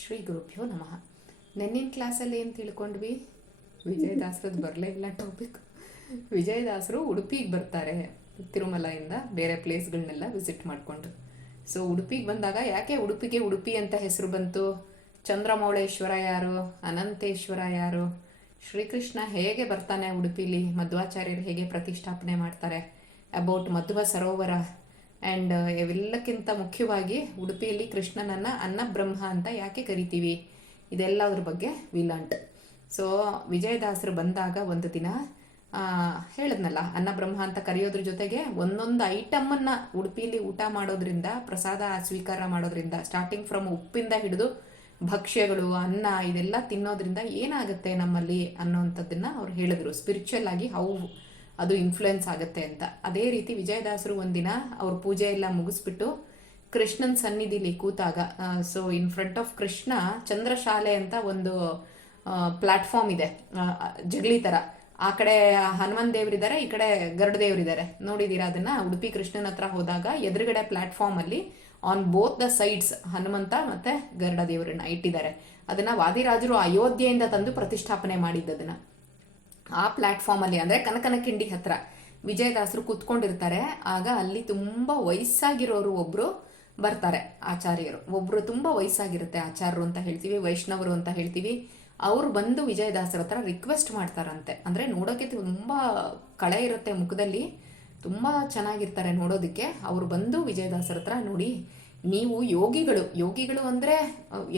ಶ್ರೀ ಗುರುಭ್ಯೋ ನಮಃ. ನೆನ್ನಿನ ಕ್ಲಾಸಲ್ಲಿ ಏನು ತಿಳ್ಕೊಂಡ್ವಿ? ವಿಜಯದಾಸರದ್ದು ಬರಲೇ ಇಲ್ಲ ಟಾಪಿಕ್ ವಿಜಯದಾಸರು ಉಡುಪಿಗೆ ಬರ್ತಾರೆ, ತಿರುಮಲೆಯಿಂದ ಬೇರೆ ಪ್ಲೇಸ್ಗಳನ್ನೆಲ್ಲ ವಿಸಿಟ್ ಮಾಡಿಕೊಂಡ್ರು. ಸೊ ಉಡುಪಿಗೆ ಬಂದಾಗ ಯಾಕೆ ಉಡುಪಿಗೆ ಉಡುಪಿ ಅಂತ ಹೆಸರು ಬಂತು? ಚಂದ್ರಮೌಳೇಶ್ವರ ಯಾರು? ಅನಂತೇಶ್ವರ ಯಾರು? ಶ್ರೀಕೃಷ್ಣ ಹೇಗೆ ಬರ್ತಾನೆ ಉಡುಪಿಲಿ? ಮಧ್ವಾಚಾರ್ಯರು ಹೇಗೆ ಪ್ರತಿಷ್ಠಾಪನೆ ಮಾಡ್ತಾರೆ? ಅಬೌಟ್ ಮಧ್ವ ಸರೋವರ. ಆ್ಯಂಡ್ ಇವೆಲ್ಲಕ್ಕಿಂತ ಮುಖ್ಯವಾಗಿ ಉಡುಪಿಯಲ್ಲಿ ಕೃಷ್ಣನನ್ನು ಅನ್ನಬ್ರಹ್ಮ ಅಂತ ಯಾಕೆ ಕರಿತೀವಿ? ಇದೆಲ್ಲದ್ರ ಬಗ್ಗೆ ವಿಲಂಟ್ ಸೊ ವಿಜಯದಾಸರು ಬಂದಾಗ ಒಂದು ದಿನ ಹೇಳಿದ್ನಲ್ಲ, ಅನ್ನಬ್ರಹ್ಮ ಅಂತ ಕರೆಯೋದ್ರ ಜೊತೆಗೆ ಒಂದೊಂದು ಐಟಮನ್ನು ಉಡುಪಿಯಲ್ಲಿ ಊಟ ಮಾಡೋದ್ರಿಂದ, ಪ್ರಸಾದ ಸ್ವೀಕಾರ ಮಾಡೋದ್ರಿಂದ ಸ್ಟಾರ್ಟಿಂಗ್ ಫ್ರಮ್ ಉಪ್ಪಿಂದ ಹಿಡಿದು ಭಕ್ಷ್ಯಗಳು, ಅನ್ನ ಇದೆಲ್ಲ ತಿನ್ನೋದ್ರಿಂದ ಏನಾಗುತ್ತೆ ನಮ್ಮಲ್ಲಿ ಅನ್ನೋವಂಥದ್ದನ್ನು ಅವ್ರು ಹೇಳಿದ್ರು. ಸ್ಪಿರಿಚುವಲ್ ಆಗಿ ಹೌ ಅದು ಇನ್ಫ್ಲುಯೆನ್ಸ್ ಆಗುತ್ತೆ ಅಂತ. ಅದೇ ರೀತಿ ವಿಜಯದಾಸರು ಒಂದಿನ ಅವ್ರ ಪೂಜೆ ಎಲ್ಲ ಮುಗಿಸ್ಬಿಟ್ಟು ಕೃಷ್ಣನ್ ಸನ್ನಿಧಿಲಿ ಕೂತಾಗ so in front of Krishna Chandrashale ಅಂತ ಒಂದು ಪ್ಲಾಟ್ಫಾರ್ಮ್ ಇದೆ. ಜಗಲಿ ತರ. ಆ ಕಡೆ ಹನುಮನ್ ದೇವರಿದ್ದಾರೆ ಈ ಕಡೆ ಗರುಡ ದೇವರಿದ್ದಾರೆ ನೋಡಿದೀರ ಅದನ್ನ? ಉಡುಪಿ ಕೃಷ್ಣನ ಹತ್ರ ಹೋದಾಗ ಎದುರುಗಡೆ ಪ್ಲಾಟ್ಫಾರ್ಮ್ ಅಲ್ಲಿ on both the sides Hanumantha ಮತ್ತೆ ಗರುಡ ದೇವರನ್ನ ಇಟ್ಟಿದ್ದಾರೆ. ಅದನ್ನ ವಾದಿರಾಜರು ಅಯೋಧ್ಯೆಯಿಂದ ತಂದು ಪ್ರತಿಷ್ಠಾಪನೆ ಮಾಡಿದ್ದದನ್ನ. ಆ ಪ್ಲಾಟ್ಫಾರ್ಮ್ ಅಲ್ಲಿ ಅಂದ್ರೆ ಕನಕನ ಕಿಂಡಿ ಹತ್ರ ವಿಜಯದಾಸರು ಕೂತ್ಕೊಂಡಿರ್ತಾರೆ. ಆಗ ಅಲ್ಲಿ ತುಂಬಾ ವಯಸ್ಸಾಗಿರೋರು ಒಬ್ರು ಬರ್ತಾರೆ ಆಚಾರ್ಯರು. ಒಬ್ರು ತುಂಬಾ ವಯಸ್ಸಾಗಿರುತ್ತೆ ಆಚಾರ್ಯರು ಅಂತ ಹೇಳ್ತೀವಿ, ವೈಷ್ಣವರು ಅಂತ ಹೇಳ್ತೀವಿ. ಅವ್ರು ಬಂದು ವಿಜಯದಾಸರ ಹತ್ರ ರಿಕ್ವೆಸ್ಟ್ ಮಾಡ್ತಾರಂತೆ. ಅಂದ್ರೆ ನೋಡೋಕೆ ತುಂಬಾ ಕಳೆ ಇರುತ್ತೆ ಮುಖದಲ್ಲಿ. ತುಂಬಾ ಚೆನ್ನಾಗಿರ್ತಾರೆ ನೋಡೋದಕ್ಕೆ. ಅವರು ಬಂದು ವಿಜಯದಾಸರ ಹತ್ರ ನೋಡಿ ನೀವು ಯೋಗಿಗಳು ಯೋಗಿಗಳು ಅಂದ್ರೆ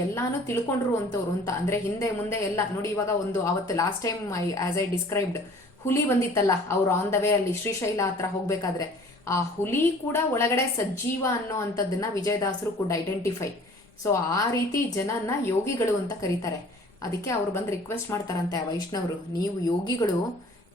ಎಲ್ಲಾನು ತಿಳ್ಕೊಂಡ್ರು ಅಂತವ್ರು ಅಂತ. ಅಂದ್ರೆ ಹಿಂದೆ ಮುಂದೆ ಎಲ್ಲ, ನೋಡಿ ಇವಾಗ ಒಂದು ಅವತ್ತು last time I as I described ಹುಲಿ ಬಂದಿತ್ತಲ್ಲ, ಅವ್ರು ಆನ್ ದ ವೇ ಅಲ್ಲಿ ಶ್ರೀಶೈಲ ಹತ್ರ ಹೋಗ್ಬೇಕಾದ್ರೆ. ಆ ಹುಲಿ ಕೂಡ ಒಳಗಡೆ ಸಜ್ಜೀವ ಅನ್ನೋ ಅಂಥದ್ದನ್ನ ವಿಜಯದಾಸರು ಕೂಡ ಐಡೆಂಟಿಫೈ ಸೊ ಆ ರೀತಿ ಜನನ್ನ ಯೋಗಿಗಳು ಅಂತ ಕರೀತಾರೆ. ಅದಕ್ಕೆ ಅವ್ರು ಬಂದು ರಿಕ್ವೆಸ್ಟ್ ಮಾಡ್ತಾರಂತೆ ವೈಷ್ಣವರು. ನೀವು ಯೋಗಿಗಳು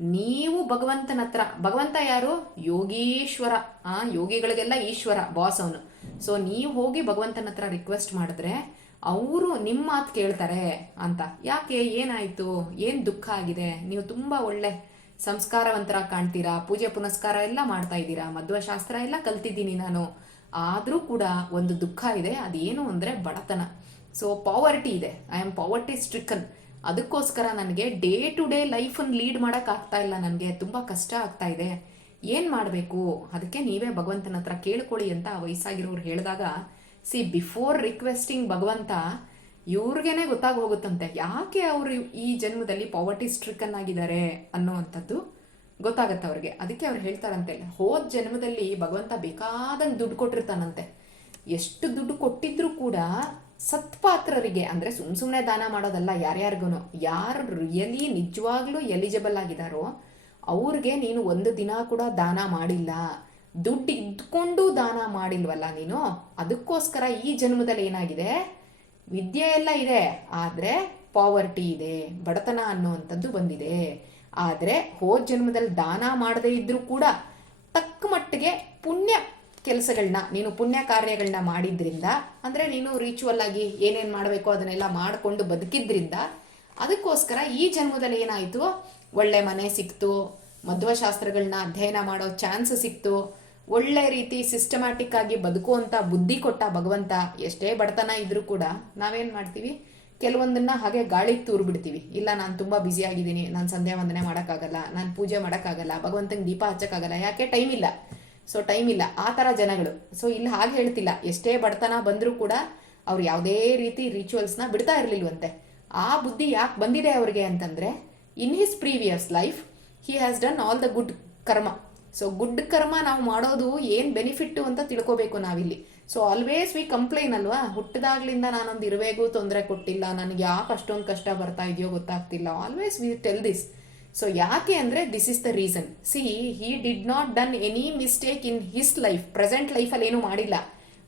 ನೀವು ಭಗವಂತನ ಹತ್ರ, ಭಗವಂತ ಯಾರು? ಯೋಗೀಶ್ವರ. ಆ, ಯೋಗಿಗಳಿಗೆಲ್ಲ ಈಶ್ವರ ಬಾಸ್ ಅವನು. ಸೊ ನೀವು ಹೋಗಿ ಭಗವಂತನ ಹತ್ರ ರಿಕ್ವೆಸ್ಟ್ ಮಾಡಿದ್ರೆ ಅವರು ನಿಮ್ಮ ಮಾತು ಕೇಳ್ತಾರೆ ಅಂತ. ಯಾಕೆ? ಏನಾಯ್ತು? ಏನ್ ದುಃಖ ಆಗಿದೆ? ನೀವು ತುಂಬಾ ಒಳ್ಳೆ ಸಂಸ್ಕಾರವಂತರ ಕಾಣ್ತೀರಾ? ಪೂಜೆ, ಪುನಸ್ಕಾರ ಎಲ್ಲ ಮಾಡ್ತಾ ಇದ್ದೀರಾ? ಮಧ್ವಶಾಸ್ತ್ರ ಎಲ್ಲ ಕಲ್ತಿದ್ದೀನಿ ನಾನು. ಆದ್ರೂ ಕೂಡ ಒಂದು ದುಃಖ ಇದೆ. ಅದೇನು ಅಂದ್ರೆ ಬಡತನ. ಸೊ ಪಾವರ್ಟಿ ಇದೆ. ಐ ಆಮ್ ಪಾವರ್ಟಿ ಸ್ಟ್ರಿಕನ್ ಅದಕ್ಕೋಸ್ಕರ ನನಗೆ ಡೇ ಟು ಡೇ ಲೈಫನ್ನು ಲೀಡ್ ಮಾಡಕ್ ಆಗ್ತಾ ಇಲ್ಲ. ನನಗೆ ತುಂಬಾ ಕಷ್ಟ ಆಗ್ತಾ ಇದೆ. ಏನು ಮಾಡಬೇಕು? ಅದಕ್ಕೆ ನೀವೇ ಭಗವಂತನ ಹತ್ರ ಕೇಳ್ಕೊಳ್ಳಿ ಅಂತ ವಯಸ್ಸಾಗಿರೋರು ಹೇಳಿದಾಗ ಸಿ ಬಿಫೋರ್ ರಿಕ್ವೆಸ್ಟಿಂಗ್ ಭಗವಂತ, ಇವ್ರಿಗೇನೆ ಗೊತ್ತಾಗ ಹೋಗುತ್ತಂತೆ ಯಾಕೆ ಅವರು ಈ ಜನ್ಮದಲ್ಲಿ ಪಾವರ್ಟಿ ಸ್ಟ್ರಿಕನ್ ಆಗಿದ್ದಾರೆ ಅನ್ನೋವಂಥದ್ದು ಗೊತ್ತಾಗತ್ತೆ ಅವ್ರಿಗೆ. ಅದಕ್ಕೆ ಅವ್ರು ಹೇಳ್ತಾರಂತೆ, ಹೋದ ಜನ್ಮದಲ್ಲಿ ಭಗವಂತ ಬೇಕಾದಂಗೆ ದುಡ್ಡು ಕೊಟ್ಟಿರ್ತಾನಂತೆ. ಎಷ್ಟು ದುಡ್ಡು ಕೊಟ್ಟಿದ್ರು ಕೂಡ ಸತ್ಪಾತ್ರರಿಗೆ, ಅಂದ್ರೆ ಸುಮ್ ಸುಮ್ಮನೆ ದಾನ ಮಾಡೋದಲ್ಲ ಯಾರ್ಯಾರಿಗೂ ಯಾರು ರಿಯಲಿ ನಿಜವಾಗ್ಲೂ ಎಲಿಜಿಬಲ್ ಆಗಿದಾರೋ ಅವ್ರಿಗೆ ನೀನು ಒಂದು ದಿನ ಕೂಡ ದಾನ ಮಾಡಿಲ್ಲ. ದುಡ್ಡು ಇದ್ಕೊಂಡು ದಾನ ಮಾಡಿಲ್ವಲ್ಲ ನೀನು? ಅದಕ್ಕೋಸ್ಕರ ಈ ಜನ್ಮದಲ್ಲಿ ಏನಾಗಿದೆ? ವಿದ್ಯೆ ಎಲ್ಲ ಇದೆ, ಆದ್ರೆ ಪಾವರ್ಟಿ ಇದೆ, ಬಡತನ ಅನ್ನುವಂಥದ್ದು ಬಂದಿದೆ. ಆದ್ರೆ ಹೋದ ಜನ್ಮದಲ್ಲಿ ದಾನ ಮಾಡದೇ ಇದ್ದರೂ ಕೂಡ ತಕ್ಕ ಮಟ್ಟಿಗೆ ಪುಣ್ಯ ಕೆಲಸಗಳನ್ನ ನೀನು ಪುಣ್ಯ ಕಾರ್ಯಗಳನ್ನ ಮಾಡಿದ್ರಿಂದ, ಅಂದರೆ ನೀನು ರಿಚುವಲ್ ಆಗಿ ಏನೇನು ಮಾಡಬೇಕು ಅದನ್ನೆಲ್ಲ ಮಾಡಿಕೊಂಡು ಬದುಕಿದ್ರಿಂದ, ಅದಕ್ಕೋಸ್ಕರ ಈ ಜನ್ಮದಲ್ಲಿ ಏನಾಯಿತು? ಒಳ್ಳೆ ಮನೆ ಸಿಕ್ತು ಮಧ್ವಶಾಸ್ತ್ರಗಳನ್ನ ಅಧ್ಯಯನ ಮಾಡೋ ಚಾನ್ಸ್ ಸಿಕ್ತು. ಒಳ್ಳೆ ರೀತಿ ಸಿಸ್ಟಮ್ಯಾಟಿಕ್ ಆಗಿ ಬದುಕುವಂತ ಬುದ್ಧಿ ಕೊಟ್ಟ ಭಗವಂತ, ಎಷ್ಟೇ ಬಡತನ ಇದ್ರೂ ಕೂಡ ನಾವೇನ್ ಮಾಡ್ತೀವಿ? ಕೆಲವೊಂದನ್ನ ಹಾಗೆ ಗಾಳಿಗೆ ತೂರು ಬಿಡ್ತೀವಿ ಇಲ್ಲ, ನಾನು ತುಂಬಾ ಬ್ಯುಸಿ ಆಗಿದ್ದೀನಿ, ನಾನು ಸಂಧ್ಯಾ ವಂದನೆ ಮಾಡೋಕ್ಕಾಗಲ್ಲ, ನಾನು ಪೂಜೆ ಮಾಡೋಕ್ಕಾಗಲ್ಲ, ಭಗವಂತಂಗೆ ದೀಪ ಹಚ್ಚಕ್ಕಾಗಲ್ಲ, ಯಾಕೆ? ಟೈಮ್ ಇಲ್ಲ. ಸೊ ಟೈಮ್ ಇಲ್ಲ. ಆ ಥರ ಜನಗಳು. ಸೊ ಇಲ್ಲಿ ಹಾಗೆ ಹೇಳ್ತಿಲ್ಲ. ಎಷ್ಟೇ ಬಡತನ ಬಂದರೂ ಕೂಡ ಅವ್ರು ಯಾವುದೇ ರೀತಿ ರಿಚುವಲ್ಸ್ನ ಬಿಡ್ತಾ ಇರಲಿಲ್ವಂತೆ. ಆ ಬುದ್ಧಿ ಯಾಕೆ ಬಂದಿದೆ ಅವರಿಗೆ ಅಂತಂದ್ರೆ in his previous life he has done all the good karma so good karma ನಾವು ಮಾಡೋದು ಏನ್ ಬೆನಿಫಿಟ್ಟು ಅಂತ ತಿಳ್ಕೋಬೇಕು ನಾವಿಲ್ಲಿ. ಸೊ ಆಲ್ವೇಸ್ ವಿ ಕಂಪ್ಲೇನ್ ಅಲ್ವಾ? ಹುಟ್ಟಿದಾಗ್ಲಿಂದ ನಾನೊಂದು ಇರುವೆಗೂ ತೊಂದರೆ ಕೊಟ್ಟಿಲ್ಲ. ನನಗೆ ಯಾಕೆ ಅಷ್ಟೊಂದು ಕಷ್ಟ ಬರ್ತಾ ಇದೆಯೋ ಗೊತ್ತಾಗ್ತಿಲ್ಲ. Always we tell this so ಯಾಕೆ ಅಂದರೆ this is the reason see he did not done any mistake in his life present ಲೈಫಲ್ಲಿ ಏನೂ ಮಾಡಿಲ್ಲ.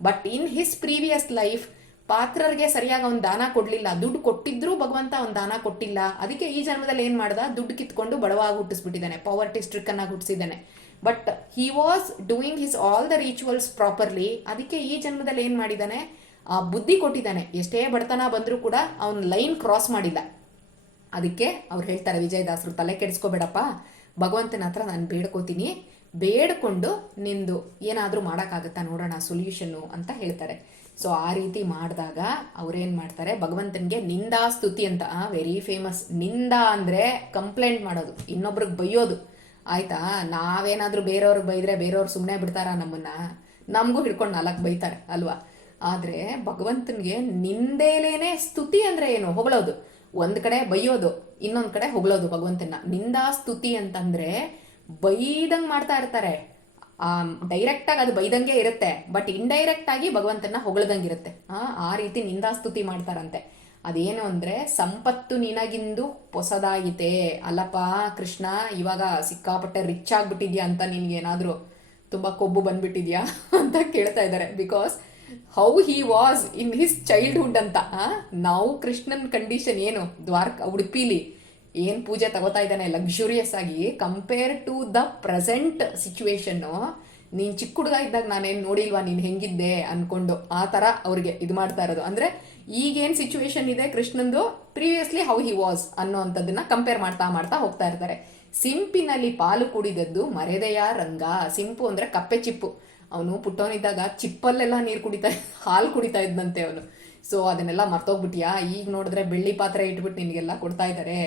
But in his previous life ಪಾತ್ರರಿಗೆ ಸರಿಯಾಗಿ ಅವ್ನು ದಾನ ಕೊಡಲಿಲ್ಲ. ದುಡ್ಡು ಕೊಟ್ಟಿದ್ರೂ ಭಗವಂತ ಅವ್ನು ದಾನ ಕೊಟ್ಟಿಲ್ಲ. ಅದಕ್ಕೆ ಈ ಜನ್ಮದಲ್ಲಿ ಏನು ಮಾಡ್ದ? ದುಡ್ಡು ಕಿತ್ಕೊಂಡು ಬಡವಾಗಿ ಹುಟ್ಟಿಸ್ಬಿಟ್ಟಿದ್ದಾನೆ. ಪಾವರ್ಟಿ ಸ್ಟ್ರಿಕ್ ಆಗಿ ಹುಟ್ಟಿಸಿದ್ದಾನೆ. But he was doing his all the rituals properly ಅದಕ್ಕೆ ಈ ಜನ್ಮದಲ್ಲಿ ಏನು ಮಾಡಿದ್ದಾನೆ? ಆ ಬುದ್ಧಿ ಕೊಟ್ಟಿದ್ದಾನೆ. ಎಷ್ಟೇ ಬಡತನ ಬಂದರೂ ಕೂಡ ಅವನು ಲೈನ್ ಕ್ರಾಸ್ ಮಾಡಿಲ್ಲ. ಅದಕ್ಕೆ ಅವ್ರು ಹೇಳ್ತಾರೆ, ವಿಜಯದಾಸರು, ತಲೆ ಕೆಡಿಸ್ಕೋಬೇಡಪ್ಪ. ಭಗವಂತನ ಹತ್ರ ನಾನು ಬೇಡ್ಕೋತೀನಿ. ಬೇಡ್ಕೊಂಡು ನಿಂದು ಏನಾದರೂ ಮಾಡೋಕ್ಕಾಗತ್ತಾ ನೋಡೋಣ ಸೊಲ್ಯೂಷನ್ನು ಅಂತ ಹೇಳ್ತಾರೆ. ಸೊ ಆ ರೀತಿ ಮಾಡಿದಾಗ ಅವ್ರೇನು ಮಾಡ್ತಾರೆ, ಭಗವಂತನಿಗೆ ನಿಂದಾ ಸ್ತುತಿ ಅಂತ ವೆರಿ ಫೇಮಸ್ನಿಂದ ಅಂದರೆ ಕಂಪ್ಲೇಂಟ್ ಮಾಡೋದು, ಇನ್ನೊಬ್ರಿಗೆ ಬೈಯೋದು. ಆಯಿತಾ? ನಾವೇನಾದರೂ ಬೇರೆಯವ್ರಿಗೆ ಬೈದರೆ ಬೇರೆಯವ್ರು ಸುಮ್ಮನೆ ಬಿಡ್ತಾರ ನಮ್ಮನ್ನು? ನಮಗೂ ಹಿಡ್ಕೊಂಡು ನಾಲ್ಕು ಬೈತಾರೆ, ಅಲ್ವಾ? ಆದರೆ ಭಗವಂತನಿಗೆ ನಿಂದೇಲೇನೆ ಸ್ತುತಿ ಅಂದರೆ ಏನು? ಹೊಗಳೋದು. ಒಂದು ಕಡೆ ಬೈಯೋದು, ಇನ್ನೊಂದು ಕಡೆ ಹೊಗಳೋದು ಭಗವಂತನ ನಿಂದಾ ಸ್ತುತಿ ಅಂತಂದ್ರೆ ಬೈದಂಗೆ ಮಾಡ್ತಾ ಇರ್ತಾರೆ. ಡೈರೆಕ್ಟ್ ಆಗಿ ಅದು ಬೈದಂಗೆ ಇರುತ್ತೆ ಬಟ್ ಇಂಡೈರೆಕ್ಟ್ ಆಗಿ ಭಗವಂತನ ಹೊಗಳದಂಗಿರುತ್ತೆ ಆ ಆ ರೀತಿ ನಿಂದಾ ಸ್ತುತಿ ಮಾಡ್ತಾರಂತೆ. ಅದೇನು ಅಂದ್ರೆ, ಸಂಪತ್ತು ನಿನಗಿಂದು ಹೊಸದಾಗಿತೆ ಅಲ್ಲಪ್ಪ, ಕೃಷ್ಣ, ಇವಾಗ ಸಿಕ್ಕಾಪಟ್ಟೆ ರಿಚ್ ಆಗ್ಬಿಟ್ಟಿದ್ಯಾ ಅಂತ ನಿನ್ಗೆ ಏನಾದ್ರು ತುಂಬಾ ಕೊಬ್ಬು ಬಂದ್ಬಿಟ್ಟಿದ್ಯಾ ಅಂತ ಕೇಳ್ತಾ ಇದ್ದಾರೆ. Because how he was in his childhood ಅಂತ ನಾವು ಕೃಷ್ಣನ್ ಕಂಡೀಷನ್ ಏನು? ದ್ವಾರಕ, ಉಡುಪಿಲಿ ಏನ್ ಪೂಜೆ ತಗೋತಾ ಇದ್ದಾನೆ? ಲಕ್ಸುರಿಯಸ್ ಆಗಿ ಕಂಪೇರ್ ಟು ದ ಪ್ರೆಸೆಂಟ್ ಸಿಚುವೇಶನ್ನು ನೀನ್ ಚಿಕ್ಕ ಹುಡುಗ ಇದ್ದಾಗ ನಾನೇನ್ ನೋಡಿಲ್ವಾ? ನೀನ್ ಹೆಂಗಿದ್ದೆ? ಅನ್ಕೊಂಡು ಆ ತರ ಅವ್ರಿಗೆ ಇದು ಮಾಡ್ತಾ ಇರೋದು. ಅಂದ್ರೆ ಈಗೇನ್ ಸಿಚುವೇಶನ್ ಇದೆ ಕೃಷ್ಣಂದು? ಪ್ರೀವಿಯಸ್ಲಿ ಹೌ ಹಿ ವಾಸ್ ಅನ್ನೋ ಅಂತದನ್ನ ಕಂಪೇರ್ ಮಾಡ್ತಾ ಮಾಡ್ತಾ ಹೋಗ್ತಾ ಇರ್ತಾರೆ. ಸಿಂಪಿನಲ್ಲಿ ಪಾಲು ಕುಡಿದದ್ದು ಮರೆದೆಯ ರಂಗ. ಸಿಂಪು ಅಂದ್ರೆ ಕಪ್ಪೆ ಚಿಪ್ಪು. ಅವನು ಪುಟ್ಟವನಿದ್ದಾಗ ಚಿಪ್ಪಲ್ಲೆಲ್ಲ ನೀರು ಕುಡಿತಾ ಹಾಲು ಕುಡಿತಾ ಇದ್ದಂತೆ ಅವನು. ಸೊ ಅದನ್ನೆಲ್ಲ ಮರ್ತೋಗ್ಬಿಟ್ಟಿಯಾ? ಈಗ ನೋಡಿದ್ರೆ ಬೆಳ್ಳಿ ಪಾತ್ರೆ ಇಟ್ಬಿಟ್ಟು ನಿನಗೆಲ್ಲ ಕೊಡ್ತಾ ಇದ್ದಾರೆ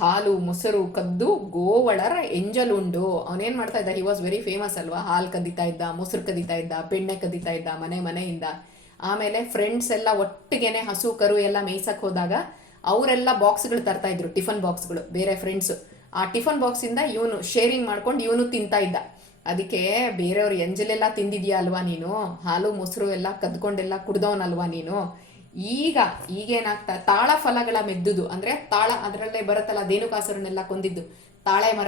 ಹಾಲು, ಮೊಸರು, ಕದ್ದು, ಗೋವಳರ ಎಂಜಲುಂಡು ಅವನೇನ್ ಮಾಡ್ತಾ ಇದ್ದ? ಹಿ ವಾಸ್ ವೆರಿ ಫೇಮಸ್ ಅಲ್ವಾ? ಹಾಲು ಕದಿತಾ ಇದ್ದ, ಮೊಸರು ಕದಿತಾ ಇದ್ದ, ಬೆಣ್ಣೆ ಕದಿತಾ ಇದ್ದ, ಮನೆ ಮನೆಯಿಂದ. ಆಮೇಲೆ ಫ್ರೆಂಡ್ಸ್ ಎಲ್ಲ ಒಟ್ಟಿಗೆನೆ ಹಸು, ಕರು ಎಲ್ಲ ಮೇಯ್ಸಕ್ ಹೋದಾಗ ಅವರೆಲ್ಲ ಬಾಕ್ಸ್ಗಳು ತರ್ತಾ ಇದ್ರು, ಟಿಫನ್ ಬಾಕ್ಸ್ಗಳು ಬೇರೆ ಫ್ರೆಂಡ್ಸ್ ಆ ಟಿಫನ್ ಬಾಕ್ಸ್ ಇಂದ ಇವನು ಶೇರಿಂಗ್ ಮಾಡ್ಕೊಂಡು ಇವನು ತಿಂತಾ ಇದ್ದ. ಅದಕ್ಕೆ ಬೇರೆಯವ್ರ ಎಂಜಲೆಲ್ಲ ತಿಂದಿದ್ಯಾ ಅಲ್ವಾ ನೀನು? ಹಾಲು, ಮೊಸರು ಎಲ್ಲ ಕದ್ಕೊಂಡೆಲ್ಲ ಕುಡ್ದವನಲ್ವಾ ನೀನು? ಈಗ ಈಗೇನಾಗ್ತಾ, ತಾಳ ಫಲಗಳ ಮೆದ್ದುದು. ಅಂದ್ರೆ ತಾಳ ಅದರಲ್ಲೇ ಬರುತ್ತಲ್ಲ ಧೇನುಕಾಸುರನ್ನೆಲ್ಲ ಕೊಂದಿದ್ದು. ತಾಳೆ ಮರ,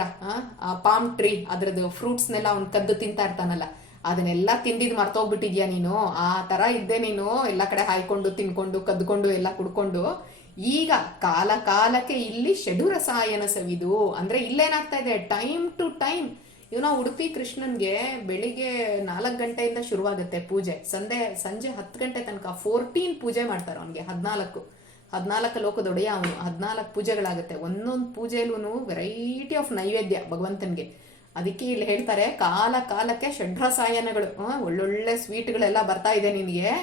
ಆ ಪಾಮ್ ಟ್ರೀ ಅದ್ರದ್ದು ಫ್ರೂಟ್ಸ್ನೆಲ್ಲ ಅವ್ನು ಕದ್ದು ತಿಂತಾ ಇರ್ತಾನಲ್ಲ. ಅದನ್ನೆಲ್ಲ ತಿಂದಿದ್ ಮರ್ತೋಗ್ಬಿಟ್ಟಿದ್ಯಾ ನೀನು? ಆ ತರ ಇದ್ದೆ ನೀನು. ಎಲ್ಲ ಕಡೆ ಹಾಯ್ಕೊಂಡು, ತಿನ್ಕೊಂಡು, ಕದ್ಕೊಂಡು, ಎಲ್ಲ ಕುಡ್ಕೊಂಡು. ಈಗ ಕಾಲ ಕಾಲಕ್ಕೆ ಇಲ್ಲಿ ಷಡು ರಸಾಯನ ಸವಿದು. ಅಂದ್ರೆ ಇಲ್ಲೇನಾಗ್ತಾ ಇದೆ? ಟೈಮ್ ಟು ಟೈಮ್ ಇವನ ಉಡುಪಿ ಕೃಷ್ಣನ್ಗೆ ಬೆಳಿಗ್ಗೆ ನಾಲ್ಕು ಗಂಟೆಯಿಂದ ಶುರುವಾಗುತ್ತೆ ಪೂಜೆ. ಸಂಜೆ ಸಂಜೆ ಹತ್ತು ಗಂಟೆ ತನಕ ಫೋರ್ಟೀನ್ ಪೂಜೆ ಮಾಡ್ತಾರೆ ಅವನಿಗೆ, ಹದಿನಾಲ್ಕು. ಹದಿನಾಲ್ಕು ಲೋಕದೊಡೆಯ ಅವನು. ಹದಿನಾಲ್ಕು ಪೂಜೆಗಳಾಗುತ್ತೆ. ಒಂದೊಂದು ಪೂಜೆಲೂ ವೆರೈಟಿ ಆಫ್ ನೈವೇದ್ಯ ಭಗವಂತನಿಗೆ. ಅದಕ್ಕೆ ಇಲ್ಲಿ ಹೇಳ್ತಾರೆ, ಕಾಲ ಕಾಲಕ್ಕೆ ಷಡ್ರಸಾಯನಗಳು. ಒಳ್ಳೊಳ್ಳೆ ಸ್ವೀಟ್ಗಳೆಲ್ಲ ಬರ್ತಾ ಇದೆ ನಿನಗೆ.